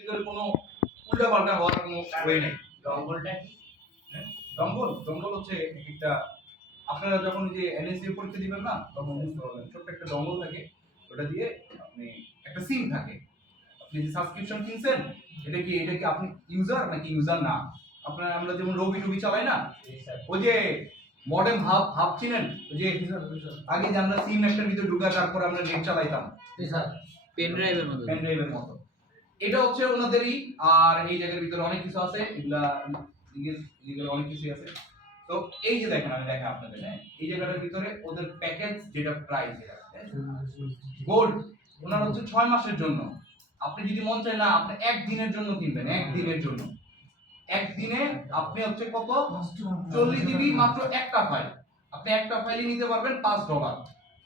ভিতরে কোনো উল্টাপাল্টা হওয়ার কোনো ওয়ে নেই। ডম্বলটা কি? হ্যাঁ, ডম্বল হচ্ছে একটা আপনারা যখন যে এনএসসি পরীক্ষা দিবেন না তখন বুঝতে পারবেন ছোট্ট একটা ডম্বল থাকে ওটা দিয়ে আপনি একটা সিম থাকে আপনি যে সাবস্ক্রিপশন কিনছেন এটা কি আপনি ইউজার নাকি ইউজার না আপনারা আমরা যেমন রবি চালাই না ওই যে মডেম হাব চিনেন ওই যে আগে যে আমরা সিম একটার ভিতরে ঢুকা তারপর আমরা নেট চালাইতাম পেন ড্রাইভের মতো এটা হচ্ছে ওনাদেরই আর এই জায়গার ভিতরে অনেক কিছু আছে এগুলা লিগেল অনেক কিছু আছে তো এই যে দেখেন আমি দেখাই আপনাদের হ্যাঁ এই জায়গাটার ভিতরে ওদের প্যাকেজ যেটা প্রাইস যেটা গোল্ড ওনার হচ্ছে 6 মাসের জন্য আপনি যদি মন চায় না আপনি একদিনের জন্য কিনবেন একদিনের জন্য একদিনে আপনি হচ্ছে কত 40 জিবি মাত্র একটা ফাইল আপনি একটা ফাইলই নিতে পারবেন $5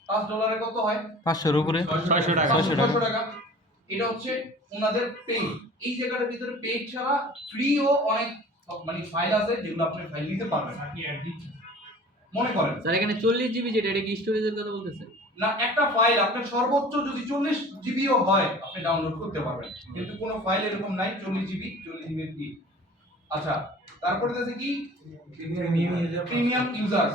$5 কত হয় 500 এর উপরে 600 টাকা এটা হচ্ছে ওনাদের পেইড এই জায়গাটার ভিতরে পেইড ছাড়া ফ্রিও অনেক মানে ফাইল আছে যেগুলো আপনি ফাইল নিতে পারবেন মনে করেন স্যার এখানে 40 জিবি যেটা এটা কি স্টোরেজের কথা বলতেছেন না একটা ফাইল আপনার সর্বোচ্চ যদি 40 জিবিও হয় আপনি ডাউনলোড করতে পারবেন কিন্তু কোনো ফাইল এরকম নাই 40 জিবি কি আচ্ছা তারপরে আছে কি প্রিমিয়াম ইউজার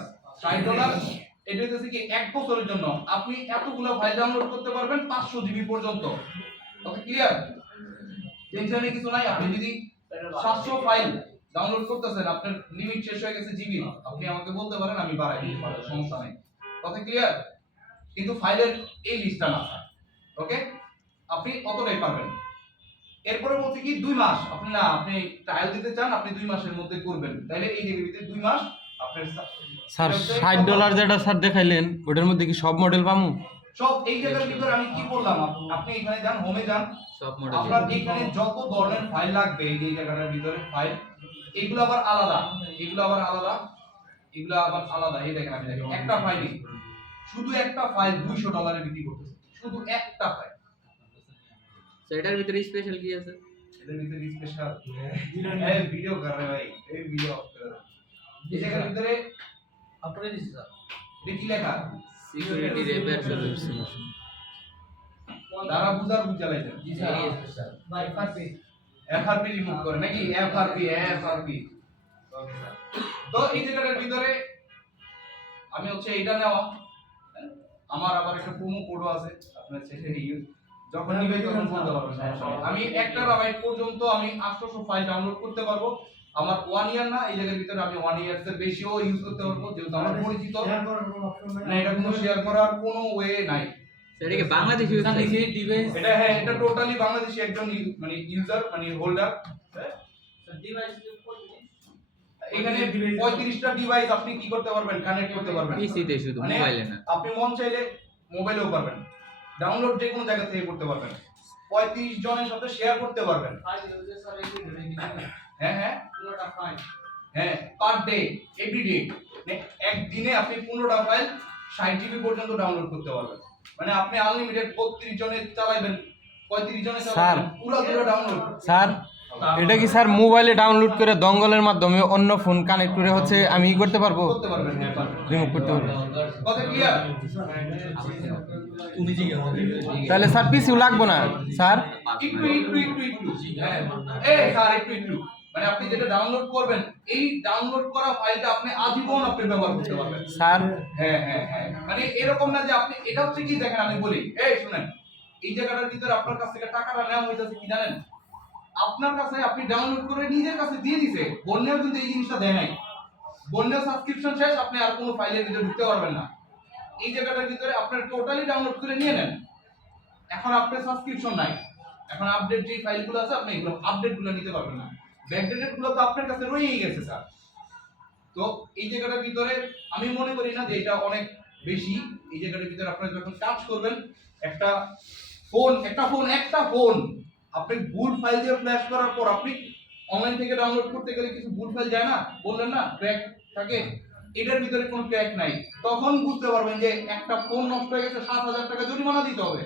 $60 এটা হচ্ছে কি 1 বছরের জন্য আপনি এতগুলো ফাইল ডাউনলোড করতে পারবেন 500 জিবি পর্যন্ত ওকে ক্লিয়ার টেনশনে কিছু নাই আপনি যদি 700 ফাইল ডাউনলোড করতেছেন আপনার লিমিট শেষ হয়ে গেছে জিবি আপনি আমাকে বলতে পারেন আমি বাড়াই দিতে পারবো সমস্যা নাই কথা ক্লিয়ার কিন্তু ফাইলের এই লিস্টটা না ওকে আপনি অতটাই পারবেন এরপরে বলতে কি 2 মাস আপনি ট্রায়াল দিতে চান আপনি 2 মাসের মধ্যে করবেন তাহলে এই জায়গার ভিতরে 2 মাস আপনার স্যার $60 যেটা স্যার দেখাইলেন ওটার মধ্যে কি সব মডেল পামু সব এই জায়গার ভিতরে আমি কি বললাম আপনি এখানে যান হোমে যান সব মডেল আপনার এখানে যত ধরনের ফাইল লাগবে এই জায়গাটার ভিতরে ফাইল এগুলো আবার আলাদা এই দেখেন আমি দেখেন একটা ফাইলই শুধু একটা ফাইল $200 বিক্রি করতেছে শুধু একটা ফাইল সেটার ভিতরে স্পেশাল কি আছে এটার ভিতরে স্পেশাল এই ভিডিও কর রে ভাই এই ভিডিও এই জায়গার ভিতরে আপনারা দিছি স্যার দেখি লেখা সিকিউরিটি রিপেয়ার সলিউশন দ্বারা বুঝা লাইছেন জি স্যার ভাই এফআরপি রিমুভ করে নাকি এফআরপি ওকে স্যার তো এই জায়গাটার ভিতরে আমি হচ্ছে এটা নেওয়া আমার আবার একটা প্রোমো কোডও আছে আপনার সেটা ইউজ যখন নিবেন তখন বলতে পারবেন আমি 1 টেরাবাইট পর্যন্ত আমি 800 ফাইল ডাউনলোড করতে পারবো আমার 1 ইয়ার না এই জায়গার ভিতরে আমি 1 ইয়ার এর বেশিও ইউজ করতে পারবো যেহেতু আমার পরিচিত শেয়ার করার কোনো অপশন নাই না এটা কোনো শেয়ার করার কোনো ওয়ে নাই সেটা কি বাংলাদেশি ওয়েবসাইট ডিভাইস এটা হ্যাঁ এটা টোটালি বাংলাদেশি একজন মানে ইউজার মানে হোল্ডার ডিভাইস এখানে 35টা ডিভাইস আপনি কি করতে পারবেন কানেক্ট করতে পারবেন পিসি তে শুধু মানে মোবাইলে না আপনি মন চাইলে মোবাইলেও পারবেন ডাউনলোড যে কোনো জায়গা থেকে করতে পারবেন 35 জনের সাথে শেয়ার করতে পারবেন হ্যাঁ পুরোটা ফাইল হ্যাঁ পার ডে এভরিডে একদিনে আপনি 15টা ফাইল 60 জিবি পর্যন্ত ডাউনলোড করতে পারবেন মানে আপনি আনলিমিটেড 32 জনে চালাবেন 35 জনে চালাবেন পুরো ডাউনলোড স্যার এটা কি স্যার মোবাইলে ডাউনলোড করে দঙ্গলের মাধ্যমে অন্য ফোন কানেক্ট করে হচ্ছে আমি করতে পারবো করতে পারবেন হ্যাঁ পারবেন রিমুভ করতে পারবো কথা ক্লিয়ার তুমি জি তাহলে স্যার পিসিও লাগবে না স্যার একটু হ্যাঁ স্যার একটু মানে আপনি যেটা ডাউনলোড করবেন এই ডাউনলোড করা ফাইলটা আপনি আজীবন আপনি ব্যবহার করতে পারবেন স্যার হ্যাঁ মানে এরকম না যে আপনি এটা হচ্ছে কি দেখেন আমি বলি এই শুনেন এই জায়গাটার ভিতরে আপনার কাছ থেকে টাকাটা নেওয়া হইতাছে কি জানেন আপনার কাছে আপনি ডাউনলোড করে নিজের কাছে দিয়ে দিছে বন্যেও কিন্তু এই জিনিসটা দেয় নাই বন্যেও সাবস্ক্রিপশন শেষ আপনি আর কোনো ফাইলের ভিতরে ঢুকতে পারবেন না এই জায়গাটার ভিতরে আপনার টোটালি ডাউনলোড করে নিয়ে নেন এখন আপনার সাবস্ক্রিপশন নাই এখন আপডেট যে ফাইলগুলো আছে আপনি এগুলো আপডেটগুলো নিতে পারবেন না ব্যাকডেটেড গুলো তো আপনার কাছে রয়েই গেছে স্যার তো এই জায়গাটার ভিতরে আমি মনে করি না যে এটা অনেক বেশি এই জায়গাটার ভিতরে আপনারা যখন কাজ করবেন একটা ফোন আপনি ভুল ফাইল দিয়ে ফ্ল্যাশ করার পর আপনি অনলাইন থেকে ডাউনলোড করতে গেলে কিছু ভুল ফাইল যায় না বললেন না ক্র্যাক থাকে এটার ভিতরে কোনো ক্র্যাক নাই তখন বুঝতে পারবেন যে একটা ফোন নষ্ট হয়ে গেছে 7,000 টাকা জরিমানা দিতে হবে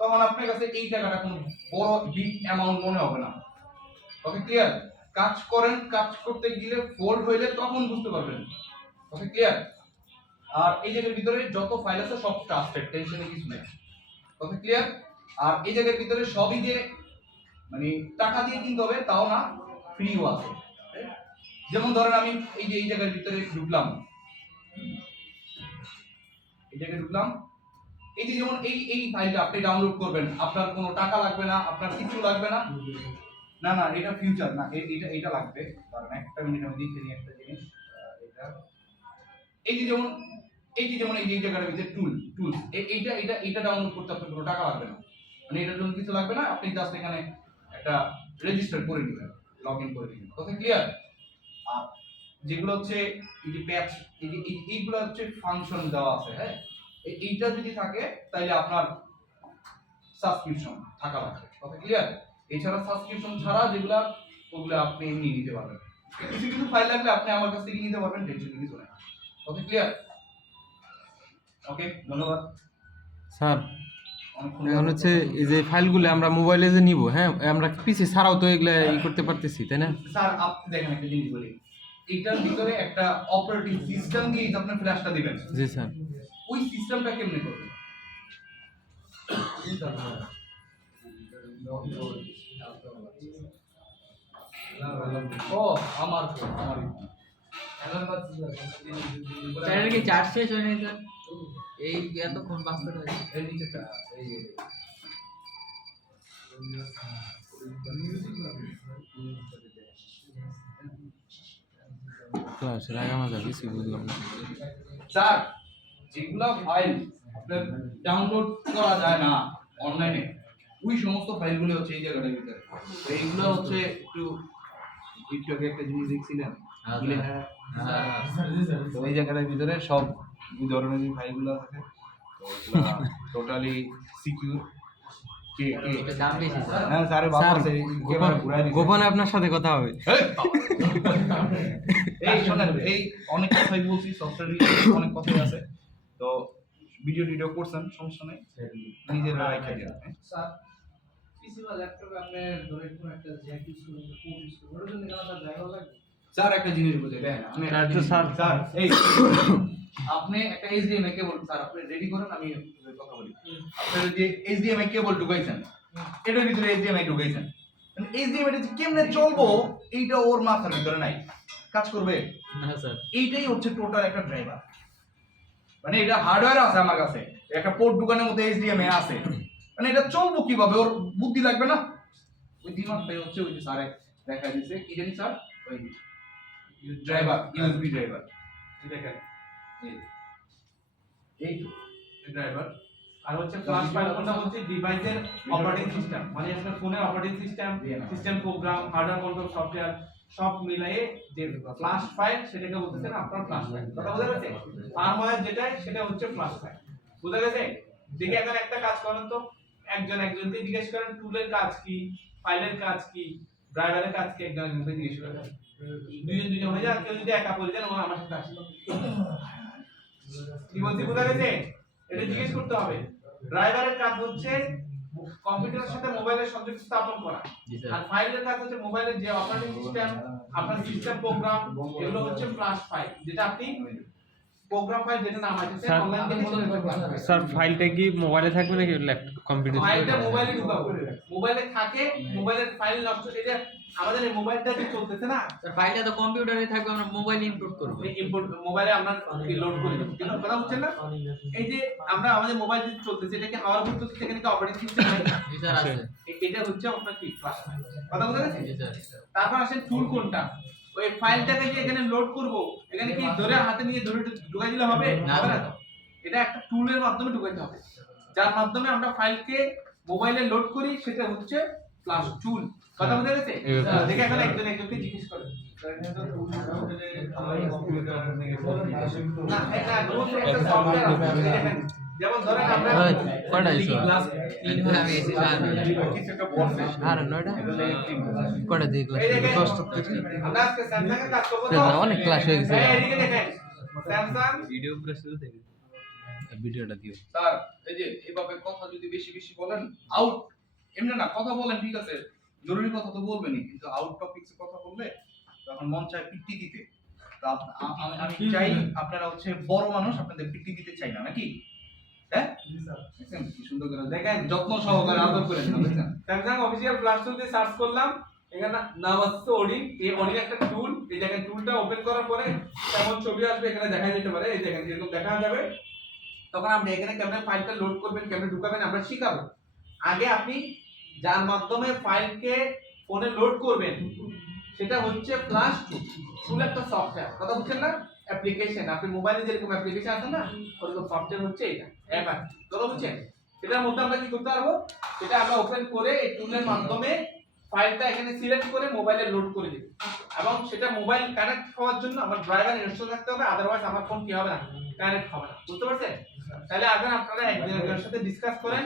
তখন আপনার কাছে এই টাকাটা কোনো বড় বিগ অ্যামাউন্ট মনে হবে না ওকে ক্লিয়ার কাজ করতে গেলে ফল্ট হইলে তখন বুঝতে পারবেন ওকে ক্লিয়ার আর এই জায়গার ভিতরে যত ফাইল আছে সব ট্রাস্টেড টেনশনে কিছু নেই ওকে ক্লিয়ার আর এই জায়গার ভিতরে সবই যে মানে টাকা দিয়ে কিনতে হবে, তাও না, ফ্রিও আছে। যেমন ধরেন আমি এই যে এই জায়গার ভিতরে ঢুকলাম, এই জায়গায় ঢুকলাম, এই যে যেমন এই ফাইলটা আপনি ডাউনলোড করবেন, আপনার কোনো টাকা লাগবে না, আপনার কিছু লাগবে না। না না, এটা ফিউচার না, এটা লাগবে। কারণ একটা মিনিট আমি দেখে নিই একটা জিনিস। এটা এই যে যেমন এই যে এই জায়গাটার ভিতরে টুলস, এইটা ডাউনলোড করতে আপনার কোনো টাকা লাগবে না, মানে এটার জন্য কিছু লাগবে না। আপনি জাস্ট এখানে একটা রেজিস্টার করে নেবেন, লগ ইন করে নেবেন। কথা ক্লিয়ার? আর যেগুলো হচ্ছে এই যে প্যাচ, এইগুলো হচ্ছে ফাংশন দেওয়া আছে। হ্যাঁ, এইটা যদি থাকে তাহলে আপনার সাবস্ক্রিপশন থাকা লাগবে। কথা ক্লিয়ার? এছাড়া সাবস্ক্রিপশন ছাড়া যেগুলা, ওগুলো আপনি এমনি নিতে পারবেন। কিছু কিছু ফাইল লাগলে আপনি আমার কাছ থেকে নিতে পারবেন, টেনশন কিছু নাই। কথা ক্লিয়ার? ওকে, ধন্যবাদ স্যার অনেক এখন হচ্ছে এই যে ফাইলগুলো আমরা মোবাইলে যে নিব, হ্যাঁ আমরা পিসি ছাড়াও তো এগুলা করতে পারতেছি, তাই না? স্যার আপনি দেখেন একটা জিনিস বলি, এটার ভিতরে একটা অপারেটিং সিস্টেম দিয়ে আপনি ফ্ল্যাশটা দিবেন। জি স্যার। ওই সিস্টেমটা কেমনে করবেন? ও আমার স্যার এটা কি চার্জ শেষ হয় নাই স্যার? এই এতক্ষণ বাঁচতে হয়। এই নিচেটা এই ক্লাস রাগা মাজা কিছু বুঝলাম না। স্যার যেগুলা ফাইল আপনার ডাউনলোড করা যায় না অনলাইনে, ওই সমস্ত ফাইলগুলো হচ্ছে এই জায়গাটার ভিতরে। তো এইগুলো হচ্ছে একটু টিকটকে একটা জিনিস দেখছিলেন, তো এই জায়গাটার ভিতরে সব এই ধরনের যে ফাইলগুলো থাকে, তো এগুলা টোটালি সিকিউর। এটা দাম বেশি স্যার। হ্যাঁ স্যারের বাবা স্যার আছে, ক্যামেরা ঘুরায় দিছে। গোপনে আপনার সাথে কথা হবে। এই শোনেন, এই অনেক কথাই বলছি, সফটওয়্যার অনেক কথাই আছে, তো ভিডিও করছেন, সমস্যা নেই, নিজেরা রাইখা দেন। স্যার পিসি বা ল্যাপটপে আপনি ধরে কোন একটা জ্যাক ইউজ করুন, কোড ইউজ করুন, ওটার জন্য কি আলাদা ড্রাইভার লাগবে? স্যার একটা জিনিস বুঝে দেন, আমি একটা স্যার তো জিনিস- স্যার- স্যার এই আপনি একটা এইচডিএমআই কেবল, স্যার আপনি রেডি করেন, আমি কথা বলি। আপনি যে এইচডিএমআই কেবল ঢুকাইছেন, এটার ভিতরে এইচডিএমআই ঢুকাইছেন, মানে এইচডিএমআই টা যে কেমনে চলবো এইটা ওর মাথার ভিতরে নাই, কাজ করবে। না স্যার। এইটাই হচ্ছে টোটাল একটা ড্রাইভার, মানে এটা হার্ডওয়্যার আছে আমার কাছে, একটা পোর্ট দোকানের মধ্যে এইচডিএমআই আছে, মানে এটা চলবো কিভাবে, ওর বুদ্ধি লাগবে না? ওই দিমাগটাই হচ্ছে ওই যে স্যার দেখা দিয়েছে, কি জানি স্যার, ওই ড্রাইভার, ইউএসবি ড্রাইভার। দেখেন এই তো ড্রাইভার। আর হচ্ছে ফ্ল্যাশ ফাইল কোনটা হচ্ছে ডিভাইসের অপারেটিং সিস্টেম, মানে আপনার ফোনের operating system, system program, hardware control software সব মিলিয়ে যে ফ্ল্যাশ ফাইল সেটাকে বলতেছেন আপনার ফ্ল্যাশ ফাইল। কথা বোঝা গেছে? ফার্মওয়্যার যেটা সেটা হচ্ছে ফ্ল্যাশ ফাইল। বুঝা গেছে? দেখে এখন একটা কাজ করেন তো, একজনকে জিজ্ঞেস করেন টুলের কাজ কি, ফাইলের কাজ কি, ড্রাইভারের কাজ কি, একজনকে জিজ্ঞেস করেন। দুজন হয়ে যায়, কেউ যদি একা বলে দেন ও আমার সাথে আসে। কি বলছি বুঝা গেছে? এটা জিজ্ঞেস করতে হবে। ড্রাইভারের কাজ হচ্ছে কম্পিউটারের সাথে মোবাইলের সংযোগ স্থাপন করা, জি স্যার। আর ফাইলের কাজ হচ্ছে মোবাইলের যে অপারেটিং সিস্টেম, আপনার সিস্টেম প্রোগ্রাম, এগুলো হচ্ছে ফ্ল্যাশ ফাইল, যেটা আপনি প্রোগ্রাম ফাইল যেটা নাম আছে স্যার, অনলাইন থেকে সেটা হচ্ছে flash file। স্যার ফাইলটা কি মোবাইলে থাকবে নাকি ল্যাপটপ কম্পিউটার? ফাইলটা মোবাইলে ঢুকাবো, মোবাইলে থাকে, মোবাইলের ফাইল নষ্ট, এটা আমাদের এই মোবাইলটা যে চলতেছে না, স্যার ফাইলটা তো কম্পিউটারে থাকবে, আমরা মোবাইলে ইম্পোর্ট করব। এই ইম্পোর্ট মোবাইলে আমরা লোড করে দেব। কিন্তু কথা হচ্ছে না, এই যে আমরা আমাদের মোবাইল যে চলতেছে এটা কি আমার উপর চলতেছে, এখানে কি অপারেটিং সিস্টেম নাই? জি স্যার আছে। এটা হচ্ছে আপনার কি ফ্ল্যাশ ফাইল। কথা বুঝা গেছে? জি স্যার। তারপর আসে টুল কোনটা, ওই ফাইলটাকে যে এখানে লোড করব, এখানে কি ধরে হাতে নিয়ে ধরে ঢুকাই দিলে হবে? না, হবে না না। তো। এটা একটা টুলের মাধ্যমে ঢুকাইতে হবে, যার মাধ্যমে আমরা ফাইলকে মোবাইলে লোড করি, সেটা হচ্ছে ফ্ল্যাশ টুল। কথা বুঝা গেছে? দেখে এখন একজনকে জিজ্ঞেস করেন। না, এটা একটা সফটওয়্যার আছে, দেখেন। যেমন ধরেন আমরা কয়টা হইছে? আমি এসে স্যার কিছু একটা বলছে, আর নয়টা কয়টা দিয়ে ক্লাস? এই দেখেন, 10টা আমরা আজকে স্যামসাং এর কাজ করবো তো। অনেক ক্লাস হয়ে গেছে। এই এদিকে দেখেন, স্যামসাং ভিডিও পুরো শুরু থেকে ভিডিওটা দিও। স্যার এই যে এইভাবে কথা যদি বেশি বেশি বলেন, আউট এমনি না, কথা বলেন ঠিক আছে, জরুরি কথা তো বলবেনই, কিন্তু আউট টপিকস কথা বললে তখন মন চায় পিটি দিতে। তা আমি চাই আপনারা হচ্ছে বড় মানুষ, আপনাদের পিটি দিতে চাই না, নাকি? হ্যাঁ দেখেন কি সুন্দর করে দেখেন, যত্ন সহকারে আদর করে দেখেন। স্যামসাং অফিসিয়াল ফ্ল্যাশ টুল দিয়ে সার্চ করলাম, এখানে নাম আসছে ওডিন। এই ওডিন একটা টুল, এই দেখেন টুলটা ওপেন করার পরে কেমন ছবি আসবে এখানে দেখা যেতে পারে। এই দেখেন এরকম দেখা যাবে। তখন আপনি এখানে কেমনে ফাইলটা লোড করবেন, কেমনে ঢুকাবেন আমরা শিখাবো। আগে আপনি যার মাধ্যমে ফাইলকে ফোনে লোড করবেন সেটা হচ্ছে ফ্ল্যাশ টুল। টুল একটা সফটওয়্যার, কথা বুঝছেন না? অ্যাপ্লিকেশন, আপনি মোবাইলে যেরকম অ্যাপ্লিকেশন আছে না, ওরকম সফটওয়্যার হচ্ছে এটা অ্যাপ আছে, কথা বুঝছেন? সেটার মধ্যে আমরা কি করতে পারবো, সেটা আমরা ওপেন করে এই টুলের মাধ্যমে ফাইলটা এখানে সিলেক্ট করে মোবাইলে লোড করে দেব। এবং সেটা মোবাইল কানেক্ট হওয়ার জন্য আমার ড্রাইভার ইনস্টল থাকতে হবে, আদারওয়াইজ আমার ফোন কি হবে না, কানেক্ট হবে না। বুঝতে পারছেন? তাহলে আগে আপনারা একজনের সাথে ডিসকাস করেন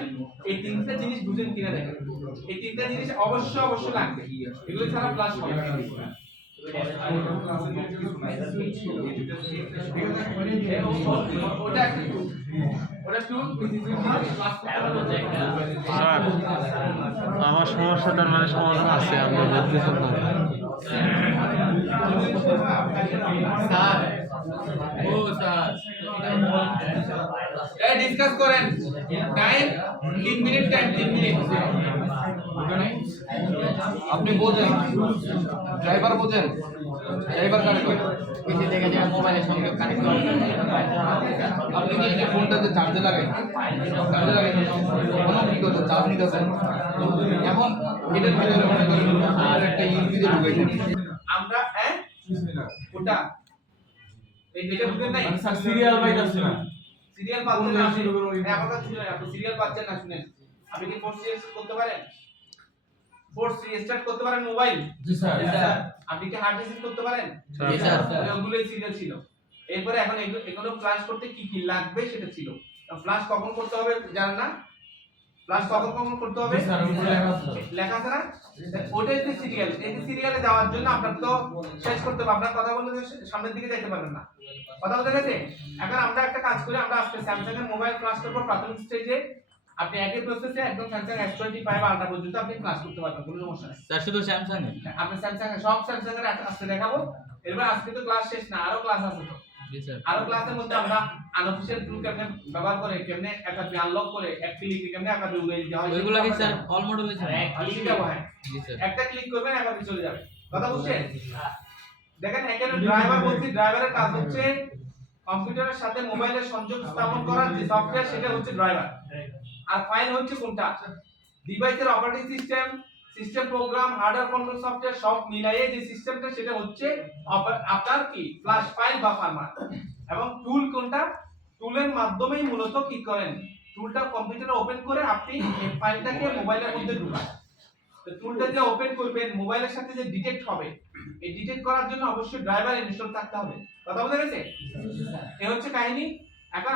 এই তিনটা জিনিস বুঝেন কিনা দেখেন। এই তিনটা জিনিস অবশ্যই লাগবে, এগুলো ছাড়া ফ্ল্যাশ হবে না। ওটা একটা টুল, ওটা টুল ফ্ল্যাশ করতে হবে। স্যার আমার সমস্যাটার মানে সমাধান আছে, আমি বলতেছি না। স্যার ও স্যার এই ডিসকাস করেন। Time 3 minute, time 3 minute. আপনি বোঝেন, ড্রাইভার বোঝেন, ড্রাইভার কানেক্ট করে পিসি থেকে যে মোবাইলের সঙ্গে কানেক্ট করা আপনি কি এই ফোনটাতে চার্জে লাগাই কোনো কি করতে চার্জ নিতেছেন, এখন এটার ভিতরে মনে করেন আর একটা ইউপি দিয়ে ঢুকাইছেন। আমরা ওটা এই যেটা বুঝেন নাই, স্যার সিরিয়াল পাইতাছি না। সিরিয়াল পাচ্ছেন না আপনি? আমার কাছে শুনেন, আপনি সিরিয়াল পাচ্ছেন না, শুনেন। আপনি কি ফোর্স রিস্টার্ট করতে পারেন? ফোর্স রিস্টার্ট করতে পারেন মোবাইল? জি স্যার। আপনি কি হার্ড রিসেট করতে পারেন? জি স্যার। ওগুলোই সিরিয়াল ছিল। এরপরে এখন এগুলো ফ্ল্যাশ করতে কি কি লাগবে সেটা ছিল। ফ্ল্যাশ কখন করতে হবে জানেন না? ফ্ল্যাশ কখন করতে হবে জি স্যার, ওগুলো লেখা আছে। লেখা আছে না? ওটাই তো সিরিয়াল। এই সিরিয়ালে যাওয়ার জন্য আপনার তো শেষ করতে হবে, আপনার কথা বললে তো সামনের দিকে যাইতে পারবেন না। কথা বলতে গেছে? এখন আমরা একটা কাজ করি, আমরা আজকে স্যামসাং এর মোবাইল ফ্ল্যাশ করব প্রাথমিক স্টেজে। আপনি একই প্রসেসে একদম স্যামসাং S25 আলট্রা পর্যন্ত আপনি ফ্ল্যাশ করতে পারবেন, কোনো সমস্যা নেই। স্যার শুধু স্যামসাং এর আপনি স্যামসাং এর সব স্যামসাং এর আজকে দেখাবো। এরপর আজকে তো ক্লাস শেষ না, আরো ক্লাস আছে তো। জি স্যার আরো ক্লাসের মধ্যে আমরা আনঅফিশিয়াল টুল কেমনে ব্যবহার করে, কেমনে একটা আনলক করে এক ক্লিকে কেমনে একটা উড়িয়ে দেওয়া হয় ওইগুলো কি স্যার অল মডেল হয়েছে এক ক্লিক দেওয়া হয়। জি স্যার একটা ক্লিক করবেন একবার চলে যাবে, কথা বুঝছেন? দেখেন এখানে ড্রাইভার বলছি, ড্রাইভারের কাজ হচ্ছে কম্পিউটারের সাথে মোবাইলের সংযোগ স্থাপন করার যে সফটওয়্যার সেটা হচ্ছে ড্রাইভার। আর ফাইল হচ্ছে কোনটা, ডিভাইসের operating system, system program, hardware control software সব মিলাইয়ে যে সিস্টেমটা সেটা হচ্ছে আপনার কি ফ্ল্যাশ ফাইল বা ফার্মার। এবং টুল কোনটা, টুলের মাধ্যমেই মূলত কি করেন, টুলটা কম্পিউটারে ওপেন করে আপনি এই ফাইলটাকে মোবাইলের মধ্যে ঢুকান। তো টুলটা যে ওপেন করবেন মোবাইলের সাথে যে ডিটেক্ট হবে, এই ডিটেক্ট করার জন্য অবশ্যই ড্রাইভার ইনস্টল থাকতে হবে, কথা বুঝা গেছে? এই হচ্ছে কাহিনী। এখন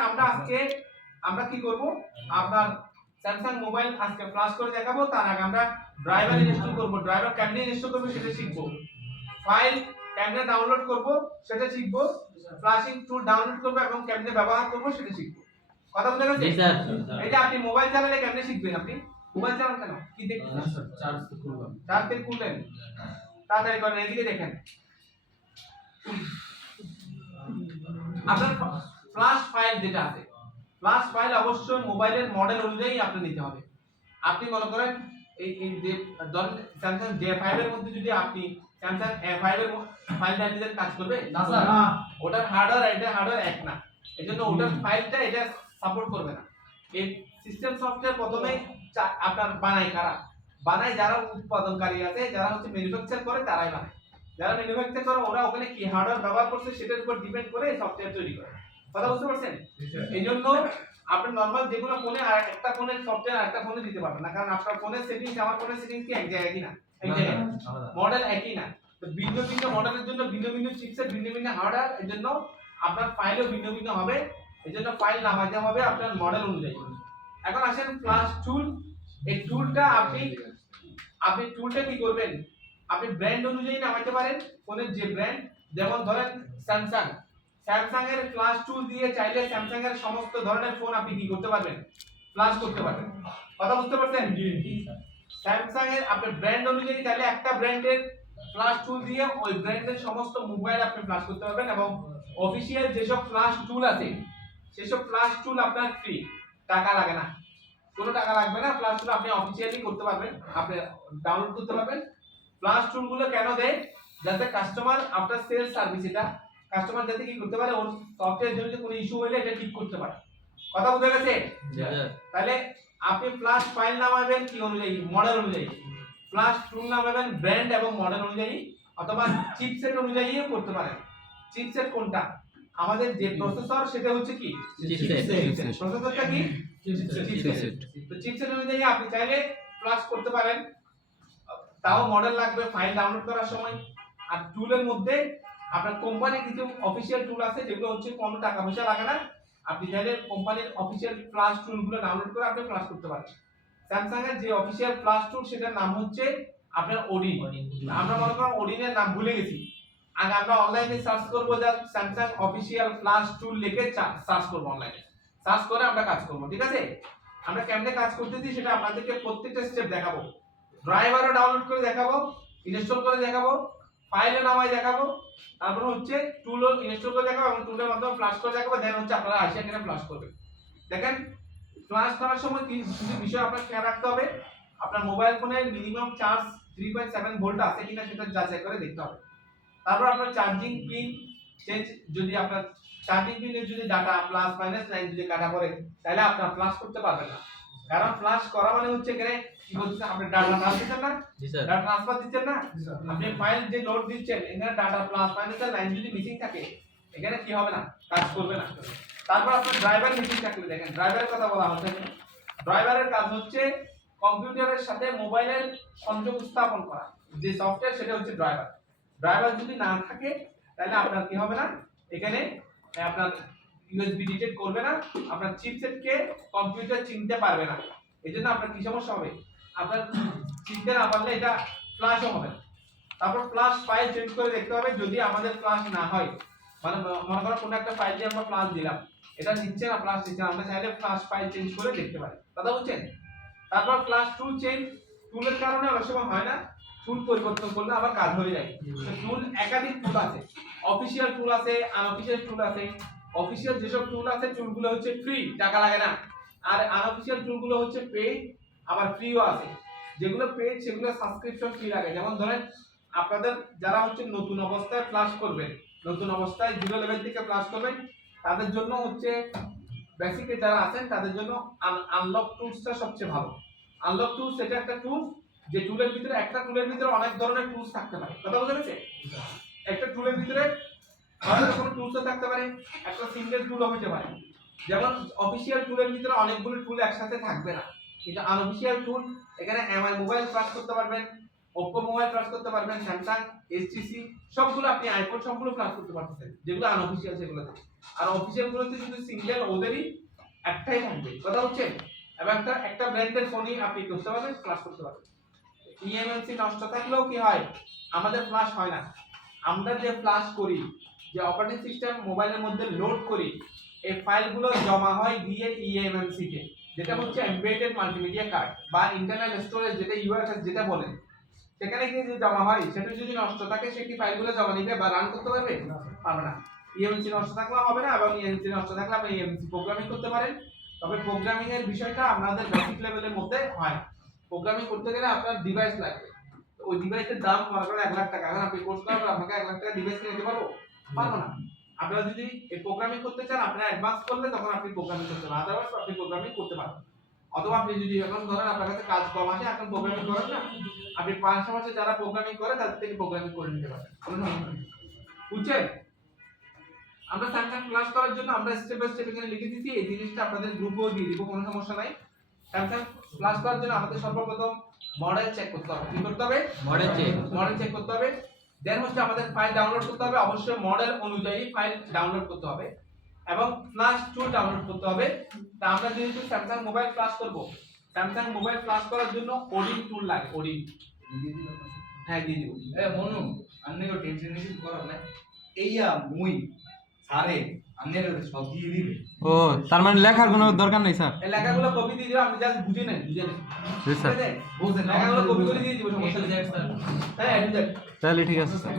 আমরা কি করব, আপনার স্যামসাং মোবাইল আজকে ফ্ল্যাশ করে দেখাবো। তার আগে আমরা ড্রাইভার ইনস্টল করব, ড্রাইভার কেমনে ইনস্টল করব সেটা শিখবো, ফাইল কেমনে ডাউনলোড করব সেটা শিখবো, ফ্ল্যাশিং টুল ডাউনলোড করব এবং কেমনে ব্যবহার করব সেটা শিখবো, কথা বুঝা গেছে? জি স্যার এই যে আপনি মোবাইল চালালে কেমনে শিখবেন, আপনি মোবাইল চালান কেন, কি দেখছেন? চার্জ করলাম। চার্জ থেকে খুললেন, তাড়াতাড়ি করেন, এদিকে দেখেন। আপনার ফ্ল্যাশ ফাইল যেটা আছে, ফ্ল্যাশ ফাইল অবশ্যই মোবাইলের মডেল অনুযায়ী আপনি নিতে হবে। আপনি মনে করেন এই যে ধরেন স্যামসাং J5 এর মধ্যে যদি আপনি স্যামসাং A5 এর ফাইল ম্যানেজার কাজ করবে না স্যার, ওটার হার্ডওয়্যার এটা হার্ডওয়্যার এক না, এজন্য ওটার ফাইলটা এটা সাপোর্ট করবে না। এই সিস্টেম সফটওয়্যার প্রথমে আপনার বানায় কারা, বানায় যারা উৎপাদনকারী আছে, যারা হচ্ছে ম্যানুফ্যাকচার করে তারাই বানায়। যারা ম্যানুফ্যাকচার করে ওরা ওখানে কি হার্ডওয়্যার ব্যবহার করছে সেটার উপর ডিপেন্ড করে সফটওয়্যার তৈরি করে, কথা বুঝতে পারছেন? এইজন্য আপনি নরমাল যেগুলো ফোনে আর একটা ফোনের সফটওয়্যার আরেকটা ফোনে দিতে পারবেন না, কারণ আপনার ফোনের সেটিংস আমার ফোনের সেটিংস কি এক জায়গায় কি না, এক জায়গায় মডেল একই না। তো ভিন্ন ভিন্ন মডেলের জন্য ভিন্ন ভিন্ন চিপসেট, ভিন্ন ভিন্ন হার্ডওয়্যার, এজন্য আপনার ফাইলও ভিন্ন ভিন্ন হবে, এজন্য ফাইল নামাতে হবে আপনার মডেল অনুযায়ী। এখন আসেন ফ্ল্যাশ টুল। এই টুলটা আপনি টুলটা কি করবেন, আপনি ব্র্যান্ড অনুযায়ী নামাতে পারেন, ফোনের যে ব্র্যান্ড, যেমন ধরেন স্যামসাং এর ফ্ল্যাশ টুল দিয়ে চাইলে স্যামসাং এর সমস্ত ধরনের ফোন আপনি কি করতে পারবেন, ফ্ল্যাশ করতে পারবেন, কথা বুঝতে পারছেন? স্যামসাং এর আপনি ব্র্যান্ড অনুযায়ী চাইলে একটা ব্র্যান্ডের ফ্ল্যাশ টুল দিয়ে ওই ব্র্যান্ডের সমস্ত মোবাইল আপনি ফ্ল্যাশ করতে পারবেন। এবং অফিশিয়াল যেসব ফ্ল্যাশ টুল আছে সেসব ফ্ল্যাশ টুল আপনার ফ্রি, টাকা লাগে না, কোনো টাকা লাগবে না। ফ্লাশ টুল আপনি অফিসিয়ালি করতে পারবেন, আপনি ডাউনলোড করতে পারবেন। ফ্লাশ টুল গুলো কেন দেয়? যাতে কাস্টমার আফটার সেলস সার্ভিস, এটা কাস্টমার যাতে কি করতে পারে, ওর সফটওয়্যার জন্য কোনো ইস্যু হলে এটা ঠিক করতে পারে। কথা বুঝে গেছে? তাহলে আপনি ফ্লাশ ফাইল নামাবেন কি অনুযায়ী? মডেল অনুযায়ী। ফ্লাশ টুল নামাবেন ব্র্যান্ড এবং মডেল অনুযায়ী, অথবা চিপসেট অনুযায়ীও করতে পারেন। চিপসেট কোনটা? আমাদের যে প্রসেসর সেটা হচ্ছে কি চিপসেট। প্রসেসরটা কি চিপসেট। তো চিপসেট অনুযায়ী আপনি চাইলে ফ্লাশ করতে পারেন, তাও মডেল লাগবে ফাইল ডাউনলোড করার সময়। আর টুলের মধ্যে আপনার কোম্পানির কিছু অফিশিয়াল টুল আছে যেগুলো হচ্ছে কোনো টাকা পয়সা লাগে না, আপনি চাইলে কোম্পানির অফিশিয়াল ফ্লাশ টুলগুলো ডাউনলোড করে আপনি ফ্লাশ করতে পারেন। স্যামসাং এর যে অফিশিয়াল ফ্লাশ টুল সেটার নাম হচ্ছে আপনার ওডিন। আমরা মনে করেন ওডিনের নাম ভুলে গেছি, আগে আমরা অনলাইনে সার্চ করব, যা স্যামসাং অফিশিয়াল ফ্লাশ টুল লিখে সার্চ করব, অনলাইনে সার্চ করে আমরা কাজ করব। ঠিক আছে? আমরা কেমনে কাজ করতেছি সেটা আপনাদেরকে প্রত্যেকটা স্টেপ দেখাবো। ড্রাইভারও ডাউনলোড করে দেখাবো, ইনস্টল করে দেখাবো, ফাইলে নামাই দেখাবো, তারপর হচ্ছে টুলও ইনস্টল করে দেখাবো এবং টুলের মাধ্যমে ফ্লাশ করে দেখাবো। দেন হচ্ছে আপনারা আসে এখানে ফ্লাশ করবেন। দেখেন, ফ্লাশ করার সময় কিছু বিষয় আপনার খেয়াল রাখতে হবে। আপনার মোবাইল ফোনের মিনিমাম চার্জ 3.7 ভোল্ট আছে কিনা সেটা যাচাই করে দেখতে হবে। তারপর আপনার চার্জিং পিন চেঞ্জ, যদি আপনার চার্জিং পিনের যদি ডাটা প্লাস মাইনাস লাইন যদি কাটা পড়ে তাহলে আপনার ফ্লাশ করতে পারবেন না। কারণ ফ্লাশ করা মানে হচ্ছে এখানে কি বলছেন, আপনি ডাটা ট্রান্সফার দিচ্ছেন না, জি স্যার। ডাটা ট্রান্সফার দিচ্ছেন না, আপনি ফাইল যে লোড দিচ্ছেন এখানে ডাটা প্লাস মাইনাসের লাইন যদি মিসিং থাকে এখানে কি হবে না, কাজ করবে না। তারপর আপনার ড্রাইভার মিসিং থাকলে, দেখেন ড্রাইভারের কথা বলা হচ্ছে, ড্রাইভারের কাজ হচ্ছে কম্পিউটারের সাথে মোবাইলের সংযোগ স্থাপন করা, যে সফটওয়্যার সেটা হচ্ছে ড্রাইভার। ড্রাইভার যদি না থাকে তাহলে আপনার কি হবে না, এখানে আপনার ইউএসবি ডিটেক্ট করবে না, আপনার চিপসেটকে কম্পিউটার চিনতে পারবে না। এজন্য আপনার কি সমস্যা হবে, আপনার চিনতে না পারলে এটা ফ্ল্যাশও হবে না। তারপর ফ্ল্যাশ ফাইল চেঞ্জ করে দেখতে হবে, যদি আমাদের ফ্ল্যাশ না হয়, মানে মনে করো কোনো একটা ফাইল দিয়ে আমরা ফ্ল্যাশ দিলাম, এটা নিচ্ছে না, ফ্ল্যাশ নিচ্ছে না, আমরা চাইলে ফ্ল্যাশ ফাইল চেঞ্জ করে দেখতে পারি। কথা বুঝছেন? তারপর ফ্ল্যাশ টুল চেঞ্জ, টুলের কারণে অনেক সময় হয় না, টুল পরিবর্তন করলে আবার কাজ হয়ে যায়। টুল একাধিক টুল আছে, অফিশিয়াল টুল আছে, আনঅফিশিয়াল টুল আছে। অফিশিয়াল যেসব টুল আছে টুলগুলো হচ্ছে ফ্রি, টাকা লাগে না। আর আনঅফিশিয়াল টুলগুলো হচ্ছে পে, আবার ফ্রিও আছে। যেগুলো পে সেগুলো সাবস্ক্রিপশন ফি লাগে। যেমন ধরেন আপনাদের যারা হচ্ছে নতুন অবস্থায় ফ্লাশ করবেন, নতুন অবস্থায় 0 লেভেল থেকে ফ্লাশ করবেন, তাদের জন্য হচ্ছে বেসিকে যারা আছেন তাদের জন্য আনলক টুলসটা সবচেয়ে ভালো। আনলক টুলস এটা একটা টুলস, যে টুলের ভিতরে একটা টুলের ভিতরে অনেক ধরনের টুলস থাকতে পারে। কথা বুঝা গেছে? একটা টুলের ভিতরে অনেক রকমের টুলস থাকতে পারে, একটা সিঙ্গেল টুলও হতে পারে। যেমন অফিশিয়াল টুলের ভিতরে অনেকগুলো টুল একসাথে থাকবে না, কিন্তু আনঅফিশিয়াল টুল এখানে এমআই মোবাইল ফ্লাশ করতে পারবেন, ওপ্পো মোবাইল ফ্লাশ করতে পারবেন, স্যামসাং, এইচটিসি সবগুলো, আপনি আইফোন সবগুলো ফ্লাশ করতে পারতেছেন, যেগুলো আনঅফিশিয়াল সেগুলোতে। আর অফিশিয়াল গুলোতে শুধু সিঙ্গেল ওদেরই একটাই থাকবে। কথা হচ্ছে, এবং একটা ব্র্যান্ডের ফোনই আপনি করতে পারবেন, ফ্লাশ করতে পারবেন। ইএমএনসি নষ্ট থাকলেও কি হয়, আমাদের ফ্লাশ হয় না। আমরা যে ফ্লাশ করি, যে অপারেটিং সিস্টেম মোবাইলের মধ্যে লোড করি, এই ফাইলগুলো জমা হয় গিয়ে ইএমএনসি তে, যেটা হচ্ছে এমবেডেড মাল্টিমিডিয়া কার্ড বা ইন্টারনাল স্টোরেজ, যেটা ইউএফএস যেটা বলেন, সেখানে গিয়ে যে জমা হয় সেটা যদি নষ্ট থাকে সে কি ফাইলগুলো জমা নিবে বা রান করতে পারবে? পারবে না। ইএমএনসি নষ্ট থাকলে হবে না, এবং ইএমএনসি নষ্ট থাকলে আপনি ইএমএনসি প্রোগ্রামিং করতে পারেন, তবে প্রোগ্রামিং এর বিষয়টা আপনাদের বেসিক লেভেলের মধ্যে হয়। প্রোগ্রামিং করতে গেলে আপনার ডিভাইস লাগবে, ওই ডিভাইসের দাম মনে করেন 1 লাখ টাকা। এখন আপনি কোর্স করার পর আপনাকে 1 লাখ টাকা ডিভাইস কিনে দিতে পারবো? পারবো না। আপনারা যদি এই প্রোগ্রামিং করতে চান, আপনারা অ্যাডভান্স করলে তখন আপনি প্রোগ্রামিং করতে পারবেন, আদারওয়াইজ আপনি প্রোগ্রামিং করতে পারবেন। অথবা আপনি যদি এখন ধরেন আপনার কাছে কাজ কম আসে, এখন প্রোগ্রামিং করেন না, আপনি 5 মাসে যারা প্রোগ্রামিং করে তাদের থেকে প্রোগ্রামিং করে নিতে পারবেন। বুঝছেন? আমরা স্যামসাং ফ্লাশ করার জন্য আমরা স্টেপ বাই স্টেপ এখানে লিখে দিয়েছি, এই জিনিসটা আপনাদের গ্রুপেও দিয়ে দিব, কোনো সমস্যা নাই। স্যামসাং ফ্লাশ করার জন্য আমাদের সর্বপ্রথম মডেল চেক করতে হবে। কি করতে হবে? মডেল চেক করতে হবে। দেন হচ্ছে আমাদের ফাইল ডাউনলোড করতে হবে, অবশ্যই মডেল অনুযায়ী ফাইল ডাউনলোড করতে হবে, এবং ফ্লাশ টুল ডাউনলোড করতে হবে। তা আমরা যেহেতু স্যামসাং মোবাইল ফ্লাশ করব, স্যামসাং মোবাইল ফ্লাশ করার জন্য ওডিন টুল লাগে। ওডিন হ্যাঁ দিয়ে দিব। মনু আন্নেরও টেনশন নিছি করো না, এইয়া মুই সারে আন্নের সব দিয়ে দিবে। ও, তার মানে লেখার কোনো দরকার নেই স্যার? এই লেখাগুলো কপি দিয়ে দিও, আপনি জাস্ট বুঝে নেন। জি স্যার। বুঝেন, লেখাগুলো কপি করে দিয়ে দিব, সমস্যা নেই স্যার। হ্যাঁ বুঝেন। তাহলে ঠিক আছে স্যার।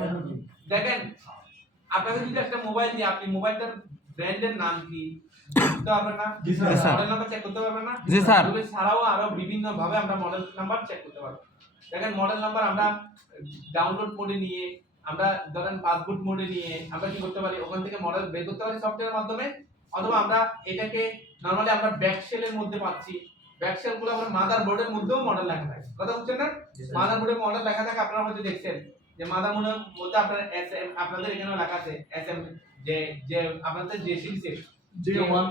দেখেন, আপনাকে যদি একটা মোবাইল দিয়ে, আপনি মোবাইলটার ব্র্যান্ডের নাম কি, বুঝতে পারবেন না জি স্যার। মডেল নাম্বার চেক করতে পারবেন না জি স্যার। এগুলো ছাড়াও আরো বিভিন্ন ভাবে আমরা মডেল নাম্বার চেক করতে পারবো দেখেন মডেল নাম্বার আমরা ডাউনলোড মোডে নিয়ে আমরা ধরেন পাসবুক মোডে নিয়ে আমরা কি করতে পারি ওখান থেকে মডেল বের করতে পারি সফটওয়্যারের মাধ্যমে অথবা আমরা এটাকে নরমালি আমরা ব্যাক শেলের মধ্যে পাচ্ছি ব্যাক শেল গুলো আমরা মাদারবোর্ডের মধ্যেও মডেল লেখা থাকে কথা বুঝছেন না মাদারবোর্ডে মডেল লেখা থাকে আপনারা হয়তো দেখছেন যে মাদারবোর্ডের মধ্যে আপনার এসএম আপনাদের এখানেও লেখা আছে এসএম যে আপনাদের যে সিরিজে J1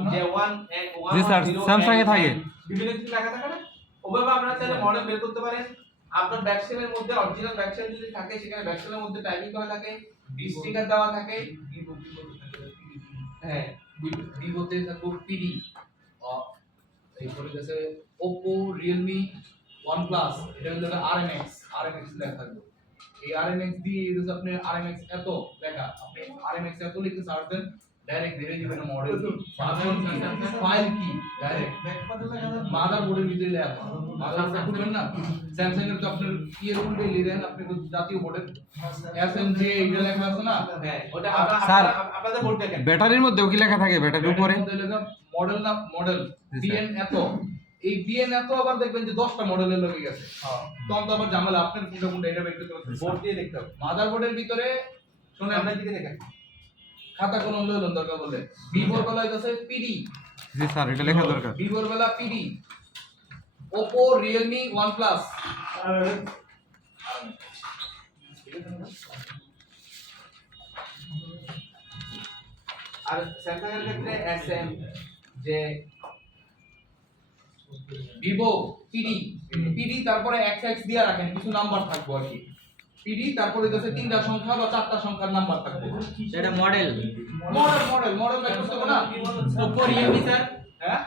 জি স্যার, Samsung এ থাকে। বিভিন্ন কিছু লেখা থাকে না ওভাবে আপনারা চাইলে মডেল বের করতে পারেন আপনার ব্যাকশেলের মধ্যে অরিজিনাল ব্যাকশেল যদি থাকে সেখানে ব্যাকশেলের মধ্যে টাইপিং করা থাকে স্টিকার দেওয়া থাকে হ্যাঁ ভিভোতে থাকবো পিডি এরপরে গেছে ওপো রিয়েলমি ওয়ানপ্লাস এটা হলো আরএমএক্স লেখা থাকবে এই আরএমএক্স দিয়ে এই হচ্ছে আপনি আরএমএক্স এত লেখা আপনি আরএমএক্স এত লিখে সার্চ দেন ডাইরেক্ট বেরিয়ে যাবে না মডেল ফাইল কি ডাইরেক্ট মাদারবোর্ডের ভিতরে লেখা মাদারবোর্ড খুলবেন না স্যামসাং এর তো আপনার কি এর উল্টে লিখেন আপনি তো জাতীয় বোর্ডের এসএমজে এটা লেখা আছে না হ্যাঁ ওটা স্যার, আপনাদের বোর্ড দেখেন ব্যাটারির মধ্যেও কি লেখা থাকে ব্যাটারির উপরে? মডেল না মডেল জি স্যার। বিএন এত এই বিএন এত আবার দেখবেন যে 10টা মডেলের লগে গেছে তখন তো আবার ঝামেলা আপনার কোনটা এটা বের করতে পারছেন বোর্ড দিয়ে দেখতে হবে মাদারবোর্ডের ভিতরে শুনে আপনার দিকে দেখেন খাতা কলম লইলেন দরকার বলে ভিভোর বেলায় গেছে পিডি জি স্যার, এটা লেখা দরকার। ভিভোর বেলা পিডি ওপো রিয়েলমি ওয়ানপ্লাস আর স্যামসাং এর ক্ষেত্রে এসএম যে ভিভো পিডি তারপরে এক্স দিয়ে রাখেন কিছু নাম্বার থাকবে আর কি পিডি তারপরে গেছে 3টা সংখ্যা বা 4টা সংখ্যার নাম্বার থাকবে সেটা মডেল মডেল বের করতে হবে না ওপো রিয়েলমি স্যার হ্যাঁ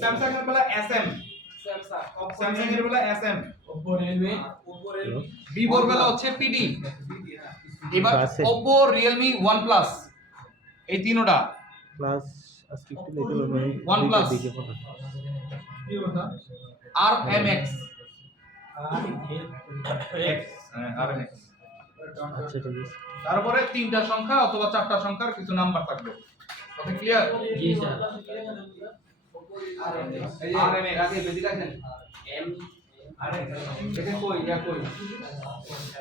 স্যামসাং এর বেলা এসএম স্যামসাং এর বেলা এসএম ভিভোর বেলা হচ্ছে পিডি এবার ওপো রিয়েলমি ওয়ানপ্লাস এই তিনটা ক্লাস আজকে একটু লেটে হবে OnePlus। দিকে পড়া আরএমএক্স আচ্ছা ঠিক আছে তারপরে 3টা সংখ্যা অথবা 4টা সংখ্যার কিছু নাম্বার থাকবে কথা ক্লিয়ার জি স্যার এই যে আগে বেশি রাখেন এম আরে এটা কই ইয়া কই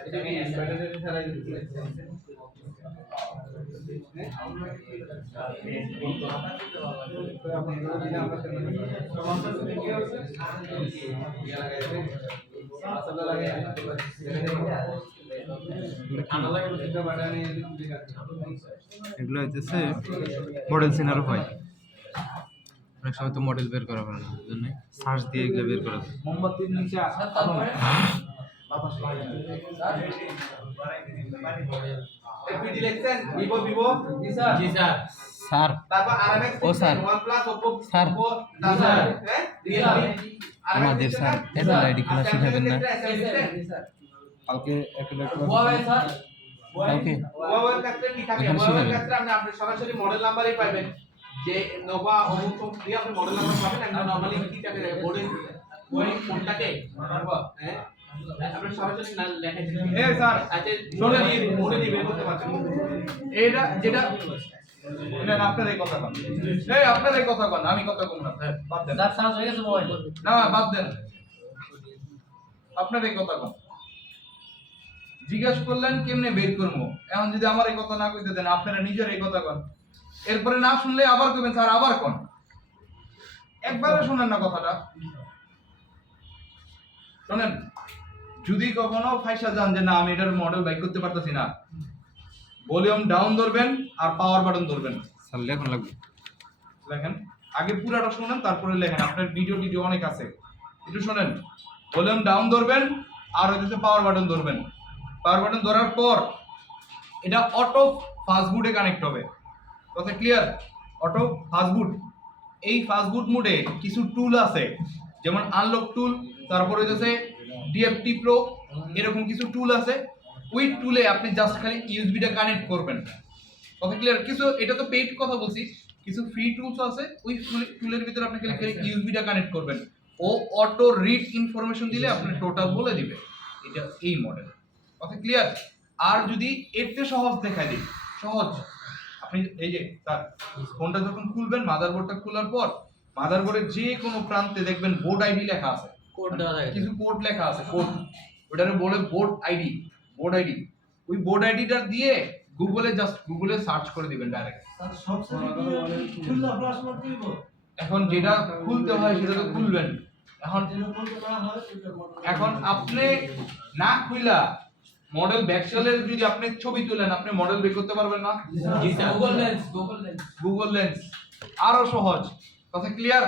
এটা কি ব্যাটারি ছাড়াই এগুলো হইতেছে মডেল সিনারও হয়, অনেক সময় তো মডেল বের করা হয় না, এই জন্য সার্চ দিয়ে এগুলো বের করা যায়। মোমবাতির নিচে তারপরে এপিডি লিখছেন ভিভো জি স্যার স্যার, তারপর আরএমএক্স ও স্যার। OnePlus Oppo sir. তারপর হ্যাঁ Realme আমাদের স্যার Apple ID খোলা শিখাবেন না? কালকে অ্যাপেলের হুয়াওয়ে স্যার কালকে ওয়াওয়ের ক্ষেত্রে কি থাকে এখানে ওয়াওয়ের শিখাবেন। ক্ষেত্রে আপনি সরাসরি মডেল নাম্বারই পাবেন যে নোভা অমুক দিয়ে আপনি মডেল নাম্বার পাবেন আমরা নরমালি কি থাকে বোর্ডে ওই কোনটাকে হ্যাঁ আপনি সরাসরি না লেখা এ স্যার আচ্ছা শুনে মোডে দিয়ে বের করতে পারছেন এটা যেটা নেন আপনার এই কথা বলেন এই আপনার এই কথা কন আমি কথা কম না বাদ দেন স্যার সার্চ হয়ে গেছে মোবাইল না বাদ দেন আপনার এই কথা কন জিজ্ঞাসা করলেন কেমনে বের করবো এখন যদি আমার এই কথা না কইতে দেন আপনারা নিজের এই কথা কন এরপরে না শুনলে আবার কইবেন স্যার আবার কন একবারে শুনেন না কথাটা শুনেন যদি কখনো ফাইসা যান যে না আমি এটার মডেল বাইক করতে পারতেছি না ভলিউম ডাউন ধরবেন আর পাওয়ার বাটন ধরবেন স্যার লেখন লাগবে। লেখেন আগে পুরাটা শুনেন তারপরে লেখেন আপনার ভিডিও অনেক আছে একটু শুনেন ভলিউম ডাউন ধরবেন আর হচ্ছে পাওয়ার বাটন ধরবেন পাওয়ার বাটন ধরার পর এটা অটো ফাস্টবুটে কানেক্ট হবে কথা ক্লিয়ার অটো ফাস্টবুট এই ফাস্টবুট মোডে কিছু টুল আছে যেমন আনলক টুল তারপরে হচ্ছে ডিএফটি প্রো এরকম কিছু টুল আছে ওই টুলে আপনি জাস্ট খালি ইউএসবিটা কানেক্ট করবেন কথা ক্লিয়ার কিছু এটা তো পেইড কথা বলছি কিছু ফ্রি টুলস আছে ওই টুলের ভিতরে আপনি খালি ইউএসবিটা কানেক্ট করবেন ও অটো রিড ইনফরমেশন দিলে আপনি টোটাল বলে দিবে এটা এই মডেল কথা ক্লিয়ার আর যদি এর থেকে সহজ দেখাই দিই সহজ আপনি আপনি এই যে স্যার ফোনটা যখন খুলবেন, মাদারবোর্ডটা খোলার পর মাদারবোর্ডের যে কোনো প্রান্তে দেখবেন বোর্ড আইডি লেখা আছে, কোড দেওয়া থাকে কিছু কোড লেখা আছে, কোড, ওটারে বলে বোর্ড আইডি। বোর্ড আইডি, ওই বোর্ড আইডিটা দিয়ে গুগলে সার্চ করে দিবেন ডাইরেক্ট। এখন যেটা খুলতে হয় সেটা তো খুলবেন। এখন আপনি না খুইলা মডেল ব্যাকসেলের যদি আপনি ছবি তুলেন, আপনি মডেল বের করতে পারবেন না। জি স্যার গুগল লেন্স আরো সহজ। কথা ক্লিয়ার?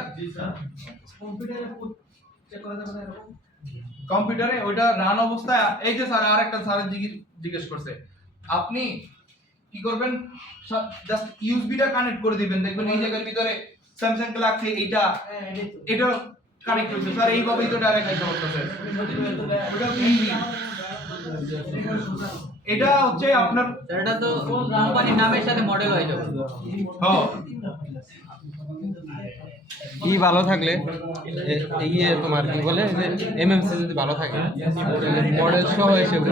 কম্পিউটারে ওইটা রান অবস্থায়, এই যে স্যার আরেকটা স্যার জিজ্ঞেস করছে, আপনি কি করবেন, জাস্ট ইউএসবিটা কানেক্ট করে দিবেন, দেখবেন এই জায়গার ভিতরে স্যামসাং গ্যালাক্সি এটা কানেক্ট হয়েছে স্যার, এইভাবেই তো ডাইরেক্ট আইতে করতেছে। এটা হচ্ছে আপনার এটা তো কোম্পানির নামের সাথে মডেল হয়ে যাবে। হ্যাঁ ই ভালো থাকলে এগিয়ে তোমার কি বলে যে এমএমসি যদি ভালো থাকে মডেল সহ হিসেবে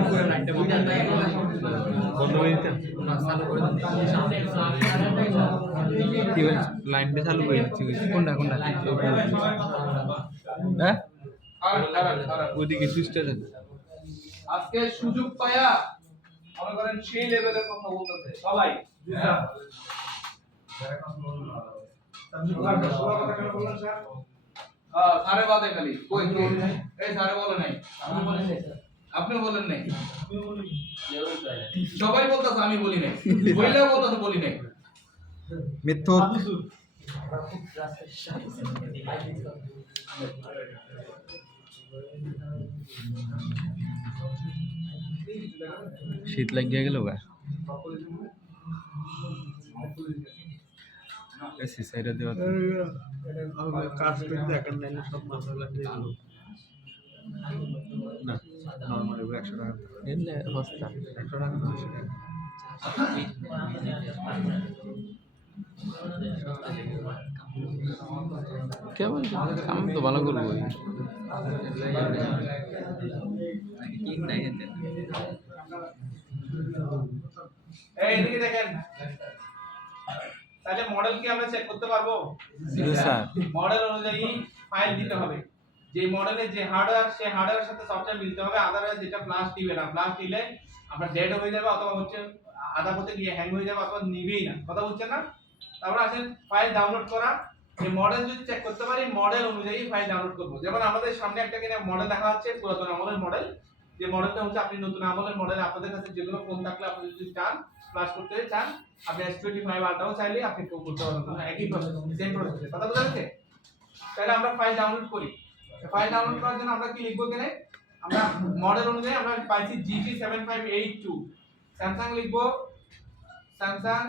কি বল লাইনটা চালু করে দিচ্ছি কোনটা হ্যাঁ ওইদিকে সুইচটা দেন। আজকে সুযোগ পায়া মনে করেন সেই লেভেলের কথা বলতেছে সবাই। সারে বাদে খালি কই এই সারে বলে নাই, আপনি বলেন নাই, সবাই বলতেছে আমি বলি নাই, বইলেও বলতেছে বলি নাই। মিথ্যুক শীত লাগিয়ে গেল গা এসি সাইডে দেওয়া কাজ করে দেখেন না সব মাথা লাগে না নরমাল 100 টাকা এলে অবস্থা 100 টাকা 200 টাকা কেমন কাম তো ভালো করবো এইদিকে দেখেন, তাহলে মডেল কি আমরা চেক করতে পারবো? স্যার মডেল অনুযায়ী ফাইল দিতে হবে, যে মডেলে যে হার্ডওয়্যার, সেই হার্ডওয়্যারের সাথে সফটওয়্যার মিলতে হবে, আদারওয়াইজ যেটা ফ্ল্যাশ দিবে না, ফ্ল্যাশ দিলে আপনার ডেড হয়ে যাবে অথবা হচ্ছে আধা পথে গিয়ে হ্যাং হয়ে যাবে অথবা নিবেই না। কথা বুঝছেন না? তারপর আসেন ফাইল ডাউনলোড করা, এই মডেল যদি চেক করতে পারি মডেল অনুযায়ী ফাইল ডাউনলোড করব। যেমন আমাদের সামনে একটা কিনা মডেল দেখা যাচ্ছে পুরাতন আমলের মডেল, যে মডেলটা হচ্ছে আপনি নতুন আমলের মডেল, আপনাদের কাছে যেগুলো ফোন থাকলে আপনি যদি চান ফ্ল্যাশ করতে চান, আপনি S25 আলট্রাও চাইলে আপনি করতে পারবেন, একই প্রসেস, সেম প্রসেস। কথা বোঝা যাচ্ছে? তাহলে আমরা ফাইল ডাউনলোড করি। ফাইল ডাউনলোড করার জন্য আমরা কি লিখবো এখানে, আমরা মডেল অনুযায়ী আমরা পাইছি GT7582, স্যামসাং লিখবো স্যামসাং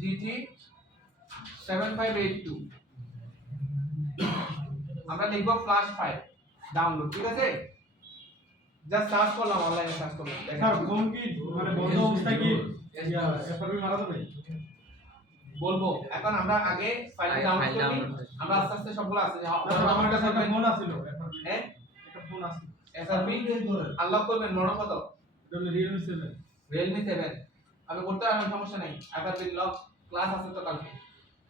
GT7582, আমরা লিখবো ফ্ল্যাশ ফাইল ডাউনলোড। ঠিক আছে, জাস্ট সার্চ করলাম, অনলাইনে সার্চ করলাম। স্যার ফোন কি মানে বন্ধ অবস্থায় কি এফআরবি মারা যাবে? বলবো এখন আমরা আগে ফাইল ডাউনলোড করি, আমরা আস্তে আস্তে সবগুলো আছে যে স্যার আমার কাছে একটা ফোন আছিল এফআরবি, হ্যাঁ একটা ফোন আছিল, এসআরপি আনলক করবেন, মডেল কত? এটা হলো Realme 7। Realme 7 আমি করতে পারবো, সমস্যা নাই। এসআরপি লক ক্লাস আছে তো কালকে।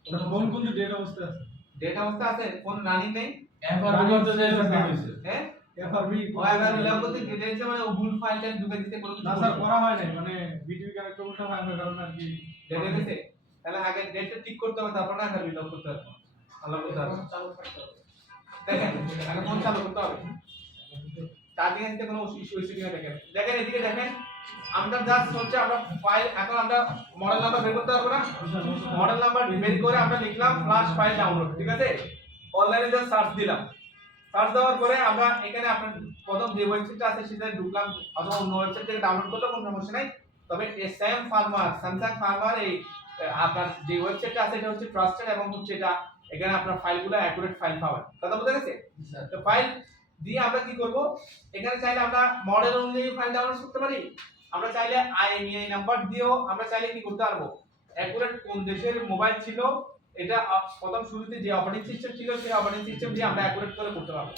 ওটা ফোন কিন্তু ডেট অবস্থায় আছে, ডেটা অবস্থা আছে, ফোন রানিং নেই, এফআরবি করতে যে হইছে, হ্যাঁ এফআরবি ও এবার লক করতে ডিটেইলস মানে ও ভুল ফাইল টাইল ঢুকে দিতে কোনো না স্যার করা হয় নাই, মানে বিটিভি কানেক্ট করতে হয় না কারণ আর কি ডেটা দিতে, তাহলে আগে ডেটটা ঠিক করতে হবে, তারপর না এসআরপি লক করতে হবে, আনলক করতে হবে। দেখেন আগে ফোন চালু করতে হবে, তার দিকে কোনো ইস্যু হইছে কিনা দেখেন। দেখেন এদিকে দেখেন, আমরা জাস্ট হচ্ছে আমরা ফাইল, এখন আমরা মডেল নাম্বার বের করতে পারবো না, মডেল নাম্বার বের করে আমরা লিখলাম ফ্ল্যাশ ফাইল ডাউনলোড। ঠিক আছে, অনলাইনে জাস্ট সার্চ দিলাম, সার্চ দেওয়ার পরে আমরা এখানে আপনার প্রথম যে ওয়েবসাইটটা আছে সেটাতে ঢুকলাম অথবা অন্য ওয়েবসাইট থেকে ডাউনলোড করলে কোনো সমস্যা নাই। তবে এই স্যাম ফার্মার, স্যামসাং ফার্মার এই আপনার যে ওয়েবসাইটটা আছে এটা হচ্ছে ট্রাস্টেড এবং হচ্ছে এটা এখানে আপনার ফাইলগুলো অ্যাকুরেট ফাইল পাবেন। কথা বোঝা গেছে? তো ফাইল দিয়ে আমরা কি করব, এখানে চাইলে আমরা মডেল অনুযায়ী ফাইল ডাউনলোড করতে পারি, আমরা চাইলে IMEI নাম্বার দিয়েও আমরা চাইলে কি করতে পারবো, অ্যাকুরেট কোন দেশের মোবাইল ছিল এটা প্রথম শুরুতে যে অপারেটিং সিস্টেম ছিল সেই অপারেটিং সিস্টেম দিয়ে আমরা অ্যাকুরেট করে করতে পারবো।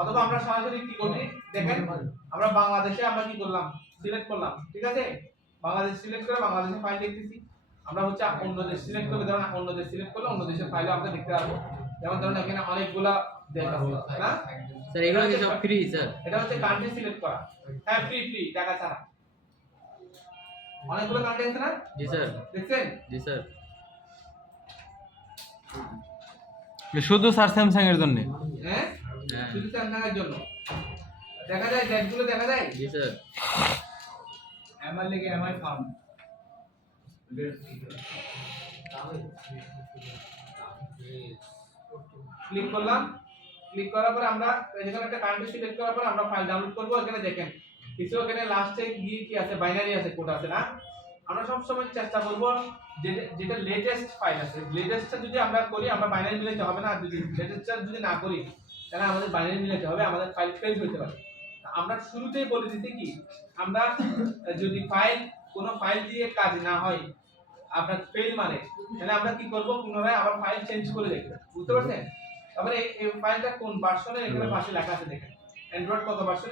অথবা আমরা সরাসরি কি করি দেখেন, আমরা বাংলাদেশে আমরা কি করলাম সিলেক্ট করলাম, ঠিক আছে, বাংলাদেশ সিলেক্ট করে বাংলাদেশের ফাইল দেখতেছি। আমরা হচ্ছে অন্য দেশ সিলেক্ট করলে, ধরুন অন্য দেশ সিলেক্ট করলে অন্য দেশের ফাইলও আমরা দেখতে পারবো। যেমন ধরুন এখানে অনেকগুলা দেশ আছে না, স্যার এগুলো কি সব ফ্রি স্যার? এটা হচ্ছে কান্ট্রি সিলেক্ট করা। হ্যাঁ ফ্রি ফ্রি, টাকা ছাড়া। অনেকগুলো কান্ট্রি আছে না, জি স্যার, দেখছেন? জি স্যার। শুধু স্যার স্যামসাং এর জন্য হ্যাঁ হ্যাঁ শুধু স্যামসাংয়ের জন্য দেখা যায়, ডেটগুলো দেখা যায়। জি স্যার। এমআই লেগে এমআই ফার্ম ক্লিক করলাম, ক্লিক করার পরে আমরা এখানে একটা কান্ট্রি সিলেক্ট করার পরে আমরা ফাইল ডাউনলোড করব। এখানে দেখেন কিছু এখানে লাস্টে গিয়ে কি আছে, বাইনারি আছে, কোড আছে না। আমরা সব সময় চেষ্টা করব যেটা লেটেস্ট ফাইল আছে, লেটেস্টটা যদি আমরা করি আমরা বাইনারি মিলাতে হবে না, আর যদি লেটেস্টটা যদি না করি তাহলে আমাদের বাইনারি মিলাতে হবে, আমাদের ফাইল ফেল হতে পারে। আমরা শুরুতেই বলে দিতে কি, আমরা যদি কোনো ফাইল দিয়ে কাজ না হয়, আপনার ফেল মানে, তাহলে আমরা কি করব, পুনরায় আবার ফাইল চেঞ্জ করে দেখব। বুঝতে পারছেন? তারপরে এই ফাইলটা কোন ভার্সনে, এখানে পাশে লেখা আছে দেখেন, অ্যান্ড্রয়েড কত ভার্সনে।